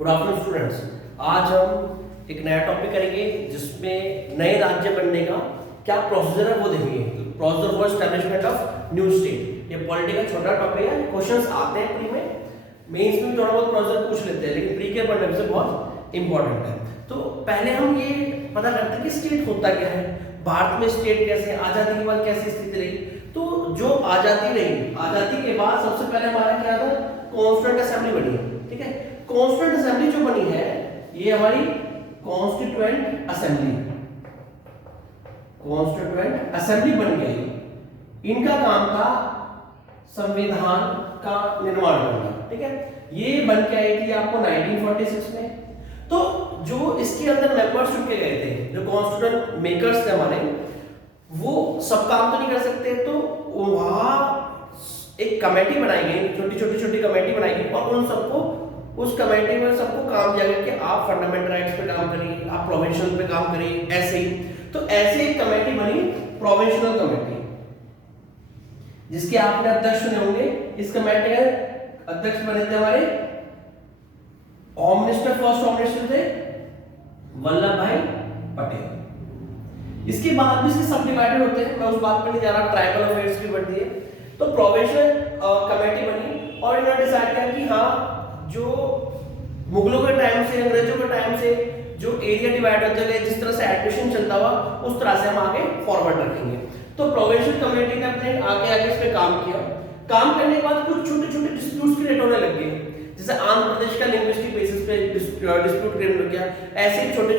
Good afternoon students. आज हम एक नया टॉपिक करेंगे जिसमें नए राज्य बनने का क्या प्रोसीजर है वो देखेंगे। Procedure for establishment of new state. ये पॉलिटी का छोटा टॉपिक है, क्वेश्चंस आते हैं प्री में, मेंस में थोड़ा बहुत प्रोसीजर पूछ लेते हैं, लेकिन प्री के पढ़ने से बहुत इंपॉर्टेंट है। तो पहले हम ये पता करते हैं कि स्टेट होता क्या है, भारत में स्टेट कैसे, आजादी के बाद कैसी स्थिति रही। तो जो आजादी रही, आजादी के बाद सबसे पहले हमारा क्या था, कॉन्स्टिट्यूएंट असेंबली बनी है। ठीक है, कॉन्स्टिट्यूएंट असेंबली जो बनी है ये हमारी कॉन्स्टिट्यूएंट असेंबली, कॉन्स्टिट्यूएंट असेंबली बन गई। इनका काम था संविधान का निर्माण करना। ठीक है, ये बन के आई थी आपको 1946 में। तो जो इसके अंदर मेंबर्स चुन के गए थे, जो कॉन्स्टिट्यूएंट मेकर्स थे हमारे, वो सब काम तो नहीं कर सकते, तो वहां एक कमेटी बनाई गई, छोटी कमेटी बनाई गई, और उन सबको उस कमेटी में सबको काम दिया गया कि आप फंडामेंटल राइट्स पे काम करिए, आप प्रोविंशियल पे काम करिए, ऐसे ही। तो ऐसे एक कमेटी बनी, प्रोविंशियल कमेटी, जिसके आपने अध्यक्ष चुने होंगे। इस कमेटी के अध्यक्ष बने थे हमारे home minister, first home minister थे वल्लभ भाई पटेल। इसके बाद भी इसके सब डिवाइडेड होते हैं, मैं उस बात पर नहीं जा रहा, ट्राइबल अफेयर्स भी बढ़ती है। तो प्रोविंशियल कमेटी बनी और इन्होंने डिसाइड किया कि हाँ, जो मुगलों के टाइम से, अंग्रेजों के टाइम से जो एरिया डिवाइड होते गए, जिस तरह से एडमिशन चलता हुआ, उस तरह से हम आगे फॉरवर्ड रखेंगे। तो प्रोविंशियल कमेटी ने अपने आगे इस पे काम किया। काम करने के बाद कुछ छोटे डिस्प्यूट्स क्रिएट होने लग गए, जैसे आंध्र प्रदेश का लिंग्विस्टिक बेसिस पे डिस्प्यूट क्रिएट हो गया। ऐसे छोटे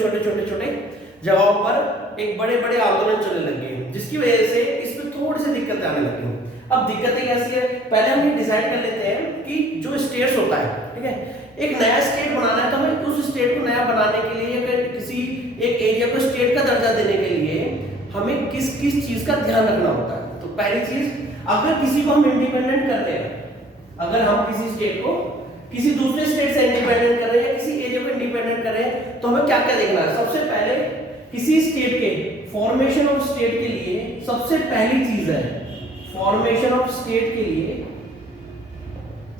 जगहों पर एक बड़े आंदोलन चलने लग गए, जिसकी वजह से इसमें थोड़ी सी दिक्कतें आने लगी। अब दिक्कतें कैसी है, पहले हम ये डिसाइड कर लेते हैं कि जो स्टेट्स होता है, ठीक है, एक नया स्टेट बनाना है, तो हमें उस स्टेट को नया बनाने के लिए, अगर किसी एक एरिया को स्टेट का दर्जा देने के लिए हमें किस चीज का ध्यान रखना होता है। तो पहली चीज, अगर किसी को हम इंडिपेंडेंट कर रहे हैं, अगर हम किसी स्टेट को किसी दूसरे स्टेट से इंडिपेंडेंट कर रहे हैं या किसी एरिया को इंडिपेंडेंट कर रहे हैं, तो हमें क्या क्या देखना है। सबसे पहले किसी स्टेट के फॉर्मेशन ऑफ स्टेट के लिए सबसे पहली चीज है, फॉर्मेशन ऑफ स्टेट के लिए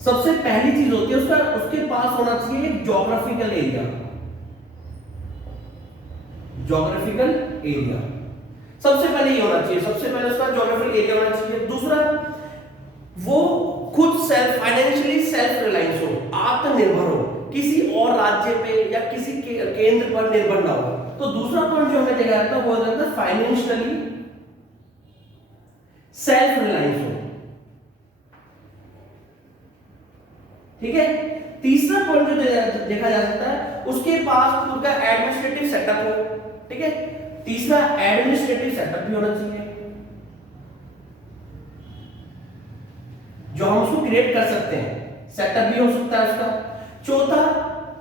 सबसे पहली चीज होती है उसके पास होना चाहिए एक ज्योग्राफिकल एरिया। ज्योग्राफिकल एरिया सबसे पहले ये होना चाहिए, सबसे पहले उसका ज्योग्राफिकल एरिया होना चाहिए। दूसरा, वो खुद फाइनेंशियली सेल्फ रिलायंस हो, आत्मनिर्भर हो, किसी और राज्य पे या किसी केंद्र पर निर्भर ना हो। तो दूसरा पॉइंट जो हमें देखा जाता है वो होता है फाइनेंशियली सेल्फ रिलायंस हो। ठीक है, तीसरा पॉइंट जो देखा जा सकता है, उसके पास खुद का एडमिनिस्ट्रेटिव सेटअप हो। ठीक है, तीसरा एडमिनिस्ट्रेटिव सेटअप भी होना चाहिए, जो हम उसको क्रिएट कर सकते हैं, सेटअप भी हो सकता है उसका। चौथा,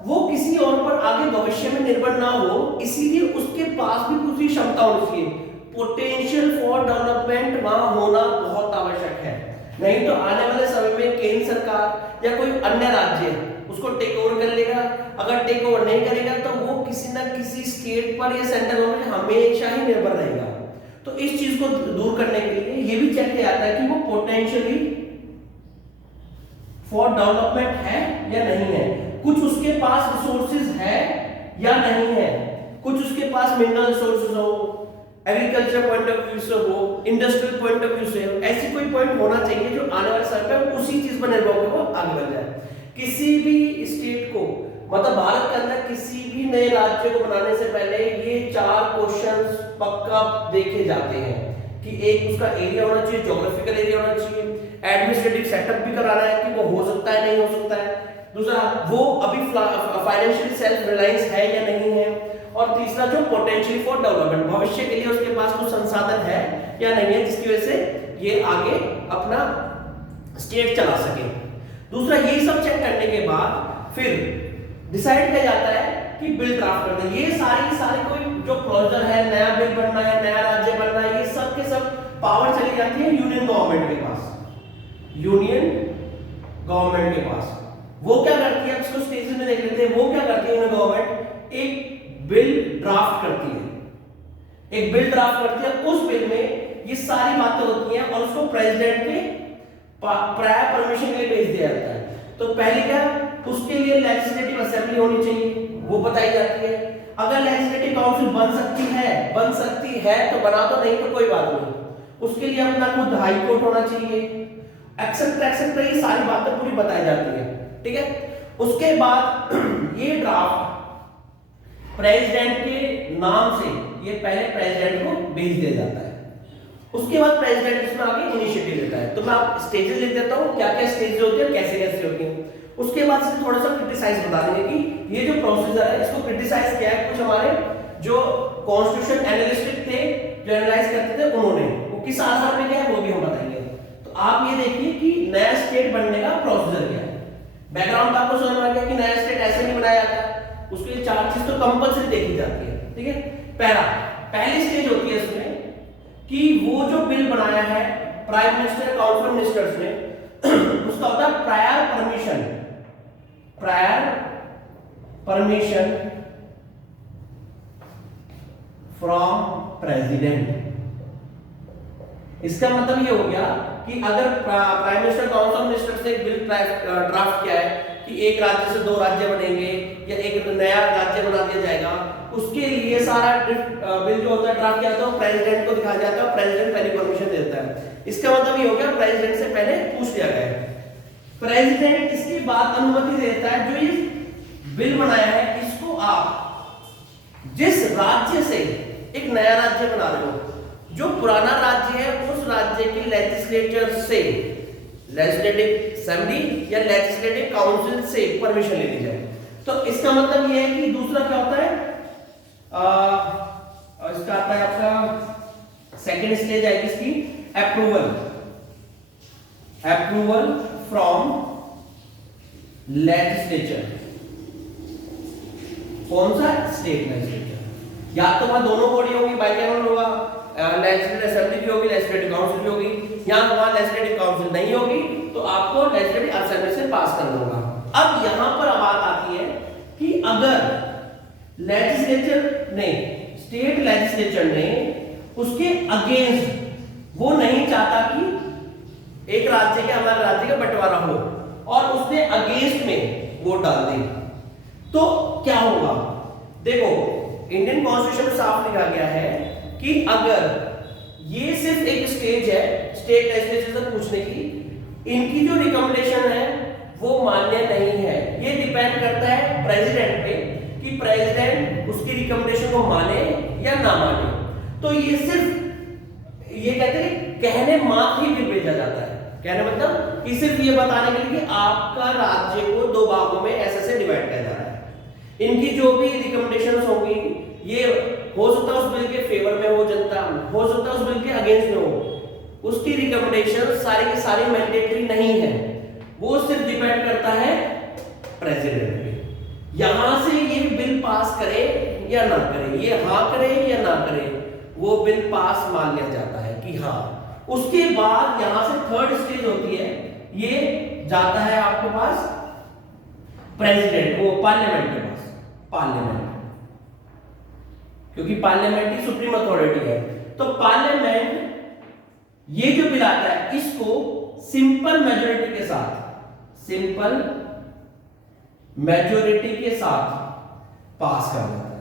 वो किसी और पर आगे भविष्य में निर्भर ना हो, इसीलिए उसके पास भी कुछ क्षमता होनी चाहिए। पोटेंशियल फॉर डेवलपमेंट वहां होना बहुत आवश्यक है, नहीं तो आने वाले समय में केंद्र सरकार या कोई अन्य राज्य उसको टेक ओवर कर लेगा। अगर टेक ओवर नहीं करेगा तो वो किसी ना किसी स्टेट पर या सेंट्रल गवर्नमेंट हमेशा ही निर्भर रहेगा। तो इस चीज को दूर करने के लिए ये भी चेक किया जाता है कि वो पोटेंशियली फॉर डेवलपमेंट है या नहीं है, कुछ उसके पास रिसोर्सेज है या नहीं है, कुछ उसके पास मिनरल रिसोर्सेज हो, एग्रीकल्चर पॉइंट ऑफ व्यू से हो, इंडस्ट्रियल पॉइंट ऑफ व्यू से हो, ऐसी कोई पॉइंट होना चाहिए जो आने वाले समय में उसी चीज पर निर्भर होकर वो आगे बढ़ जाए। किसी भी स्टेट को, मतलब भारत के अंदर किसी भी नए राज्य को बनाने से पहले ये 4 क्वेश्चंस पक्का देखे जाते हैं कि एक, उसका एरिया होना चाहिए, ज्योग्राफिकल एरिया होना चाहिए, एडमिनिस्ट्रेटिव सेटअप भी कराना है कि वो हो सकता है नहीं हो सकता है, दूसरा वो अभी फाइनेंशियल सेल्फ रिलायंस है या नहीं है, और तीसरा जो पोटेंशियल फॉर डेवलपमेंट, भविष्य के लिए उसके पास कुछ संसाधन है या नहीं है, जिसकी वजह से ये आगे अपना स्टेट चला सके। दूसरा, ये सब चेक करने के बाद फिर डिसाइड किया जाता है कि बिल ड्राफ्ट करना है। ये सारी कोई जो प्रोसीजर है, नया बिल बनना है, नया राज्य बनना है, ये सब के सब पावर चली जाती है यूनियन गवर्नमेंट के पास। यूनियन गवर्नमेंट के पास वो क्या करती है, इसको स्टेजेस में देख लेते हैं। वो क्या करती है यूनियन गवर्नमेंट, एक बिल ड्राफ्ट करती है, एक बिल ड्राफ्ट करती है। उस बिल में ये सारी बातें होती हैं और उसको प्रेसिडेंट के प्रायर परमिशन के लिए भेज दिया जाता है। तो पहले क्या, उसके लिए लेजिस्लेटिव असेंबली असेंबली होनी चाहिए, वो बताई जाती है। अगर लेजिस्लेटिव काउंसिल बन सकती है तो बना दो, नहीं तो कोई बात नहीं। उसके लिए अपना खुद हाई कोर्ट होना चाहिए, एक्सेप्ट ये सारी बातें पूरी बताई जाती है, ठीक है। उसके बाद ये ड्राफ्ट प्रेसिडेंट के नाम से ये पहले प्रेसिडेंट को भेज दिया जाता है। उसके बाद प्रेसिडेंट इसमें आगे इनिशिएटिव लेता है। तो मैं आप स्टेजेस लिख देता हूँ, क्या क्या स्टेजेस होती है, कैसे कैसे होती है। उसके बाद से थोड़ा सा क्रिटिसाइज बता देंगे कि ये जो प्रोसीजर है इसको क्रिटिसाइज किया है कुछ हमारे जो कॉन्स्टिट्यूशन एनालिस्ट थे, जो एनालाइज करते थे, उन्होंने वो किस आधार पे किया है वो भी हम बताएंगे। तो आप ये देखिए कि नया स्टेट बनने का प्रोसीजर क्या है। बैकग्राउंड आपको समझ में आ गया कि नया स्टेट ऐसे नहीं बनाया जाता, उसके लिए 4 चीज तो कंपलसरी देखी जाती है, ठीक है। पहली स्टेज होती है इसमें कि वो जो बिल बनाया है prime minister council of ministers ने, उसका होता है प्रायर परमिशन फ्रॉम प्रेसिडेंट। इसका मतलब ये हो गया कि अगर prime minister council of ministers ने बिल ड्राफ्ट किया है कि एक राज्य से 2 राज्य बनेंगे या एक नया राज्य बना दिया जाएगा, उसके लिए सारा बिल जो होता है ड्राफ्ट किया जाता है प्रेसिडेंट को दिखाया जाता है, प्रेसिडेंट पहले परमिशन देता है। इसका मतलब ये हो गया प्रेसिडेंट से पहले पूछ लिया गया है। प्रेसिडेंट इसके बाद अनुमति देता है जो ये बिल बनाया है इसको आप जिस राज्य से एक नया राज्य बना रहे हो, जो पुराना राज्य है उस राज्य के लेजिस्लेचर से, लेजिस्लेटिव असेंबली या लेजिस्लेटिव काउंसिल से परमिशन ले ली जाए। तो इसका मतलब यह है कि दूसरा क्या होता है, इसका आता है आपका सेकेंड स्टेज है इसकी अप्रूवल फ्रॉम लेजिस्लेचर। कौन सा स्टेट लेजिस्लेचर, या तो वहां दोनों बॉडी होगी, बाइकैमरल होगा, लेजिस्लेटिव असेंबली भी होगी, लेजिस्लेटिव काउंसिल भी होगी, या वहां लेजिस्लेटिव काउंसिल नहीं होगी तो आपको लेजिस्लेटिव असेंबली से पास करना होगा। अब यहां पर बात आती है कि अगर लेजिस्लेचर ने, स्टेट लेजिस्लेचर ने उसके अगेंस्ट, वो नहीं चाहता कि एक राज्य के हमारे राज्य का बंटवारा हो और उसने अगेंस्ट में वोट डाल दे, तो क्या होगा। देखो इंडियन कॉन्स्टिट्यूशन में साफ लिखा गया है कि अगर ये सिर्फ एक स्टेज है स्टेट लेजिस्लेचर से पूछने की, इनकी जो रिकमेंडेशन है वो मान्य नहीं है। ये डिपेंड करता है प्रेसिडेंट पे कि प्रेसिडेंट उसकी रिकमेंडेशन को माने या ना माने। तो ये सिर्फ ये कहते हैं कहने मात्र ही बिल भेजा जाता है। कहने मतलब कि सिर्फ ये बताने के लिए कि आपका राज्य को 2 भागों में ऐसे डिवाइड किया जा रहा है। इनकी जो भी रिकमेंडेशंस होंगी ये हो सकता है उस बिल के फेवर में हो जनता, हो सकता है उस बिल के अगेंस्ट में हो। उसकी रिकमेंडेशन सारी की सारी मैंडेटरी नहीं है, वो सिर्फ डिपेंड करता है प्रेसिडेंट पे। यहां से ये बिल पास करे या ना करे, ये हाँ करे या ना करे, वो बिल पास मान लिया जाता है कि हाँ। उसके बाद यहां से थर्ड स्टेज होती है, ये जाता है आपके पास प्रेसिडेंट, वो पार्लियामेंट के पास, पार्लियामेंट, क्योंकि पार्लियामेंट ही सुप्रीम अथॉरिटी है। तो पार्लियामेंट ये जो बिल आता है इसको सिंपल मेजोरिटी के साथ, सिंपल मेजोरिटी के साथ पास कर देता है।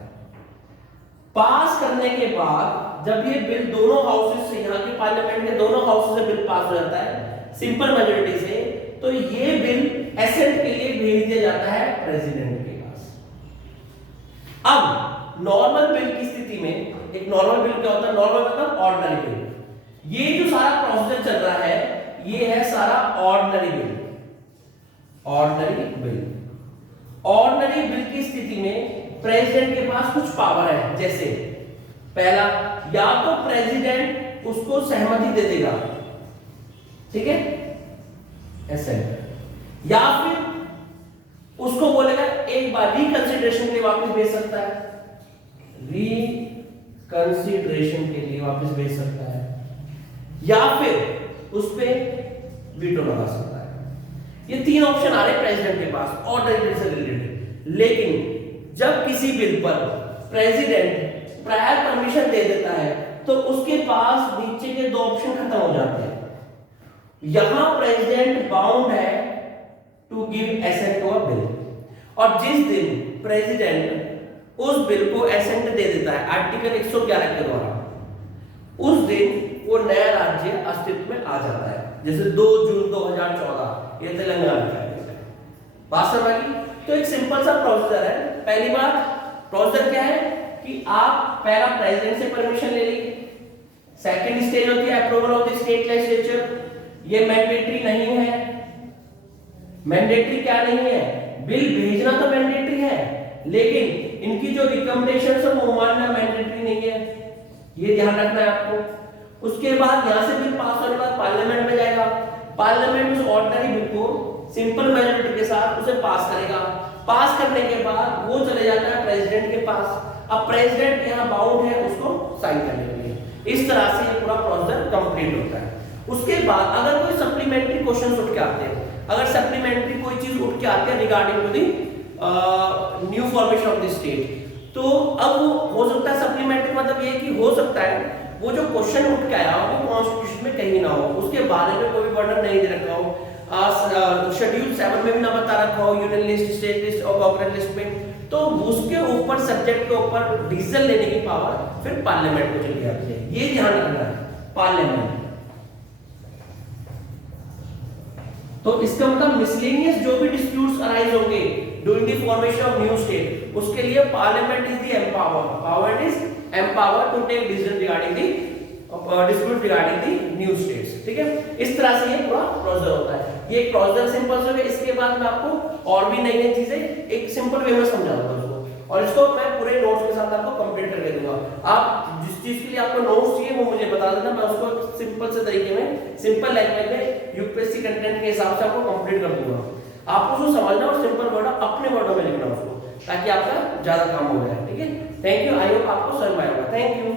पास करने के बाद जब ये बिल दोनों हाउसेस से, यहाँ के पार्लियामेंट के दोनों हाउसेस से बिल पास हो जाता है सिंपल मेजोरिटी से, तो ये बिल एसेंट के लिए भेज दिया जाता है प्रेसिडेंट के पास। अब नॉर्मल बिल की स्थिति में, एक नॉर्मल बिल क्या होता है, नॉर्मल मतलब ऑर्डिनरी बिल। ये जो सारा प्रोसीजर चल रहा है ये है सारा ordinary bill. Ordinary bill, ordinary bill की स्थिति में प्रेसिडेंट के पास कुछ पावर है, जैसे पहला, या तो प्रेसिडेंट उसको सहमति दे देगा, ठीक है, ऐसे, या फिर उसको बोलेगा एक बार रिकंसिडरेशन के लिए वापस भेज सकता है, रिकंसिडरेशन के लिए वापस भेज सकता है, या फिर उस पे वीटो लगा सकता है। ये 3 ऑप्शन आ रहे हैं प्रेसिडेंट के पास ऑर्डिनरी बिल से रिलेटेड। लेकिन जब किसी बिल पर प्रेसिडेंट प्रायर परमिशन दे देता है तो उसके पास नीचे के 2 ऑप्शन खत्म हो जाते हैं। यहां प्रेसिडेंट बाउंड है to give assent to a bill, और जिस दिन प्रेसिडेंट उस बिल को एसेंट दे देता है आर्टिकल 111 के द्वारा, उस दिन वो नया राज्य अस्तित्व में आ जाता है। जैसे 2 जून 2014 ये तेलंगाना का है। बात समझ आई? तो एक सिंपल सा प्रोसीजर है। पहली बात प्रोसीजर क्या है कि आप पहला प्रेसिडेंट से परमिशन ले लीजिए, सेकंड स्टेज होती है approval of the state legislature. ये मैंडेटरी नहीं है। मैंडेटरी क्या नहीं है? बिल भेजना तो मैंडेटरी है, लेकिन इनकी जो रिकमेंडेशंस है वो मानना मैंडेटरी नहीं है, ये ध्यान रखना है आपको। उसके बाद यहां से बिल पास होने के बाद पार्लियामेंट में जाएगा, पार्लियामेंट उस ऑर्डिनरी बिल को सिंपल मेजॉरिटी के साथ उसे पास करेगा। पास करने के बाद वो चले जाता है प्रेसिडेंट के पास। अब प्रेसिडेंट यहां बाउंड है उसको साइन करने के लिए। इस तरह से ये पूरा प्रोसेस कंप्लीट होता है। उसके बाद अगर कोई सप्लीमेंट्री क्वेश्चंस उठ के आते हैं, अगर सप्लीमेंट्री कोई चीज उठ के आती है regarding to the new formation of the state, तो अब वो हो सकता है सप्लीमेंट्री मतलब ये कि हो सकता है वो जो क्वेश्चन उठ के आया वो कॉन्स्टिट्यूशन में कहीं ना हो, उसके बारे में कोई वर्णन नहीं दे रखा हो, शेड्यूल 7 में भी ना बता रखा हो, यूनियन लिस्ट, स्टेट लिस्ट और कॉन्करेंट लिस्ट में, तो उसके ऊपर सब्जेक्ट के ऊपर डिसीजन लेने की पावर फिर पार्लियामेंट को चली जाती है। ये ध्यान रखना है पार्लियामेंट। तो इसका मतलब मिसलेनियस जो भी डिस्प्यूट्स अराइज होंगे during the formation of new state, उसके लिए parliament is the power is empowered to take decision regarding the dispute regarding the new states. ठीक है, इस तरह से ये पूरा प्रोसीजर होता है। ये एक प्रोसीजर सिंपल से। इसके बाद मैं आपको और भी नई नई चीजें एक सिंपल वे में समझाऊंगा उसको, और इसको मैं पूरे नोट्स के साथ आपको कंप्लीट करके दूंगा। आप जिस चीज के लिए आपको नोट्स चाहिए वो मुझे बता देना, मैं उसको सिंपल से तरीके में सिंपल लैंग्वेज में यूपीएससी कंटेंट के हिसाब से आपको कंप्लीट कर दूंगा। आपको उसको समझना और सिंपल वर्ड अपने वर्डों में लिखना उसको, ताकि आपका ज्यादा काम हो जाए। ठीक है, थैंक यू। आई होप आपको समझ में आएगा। Thank you.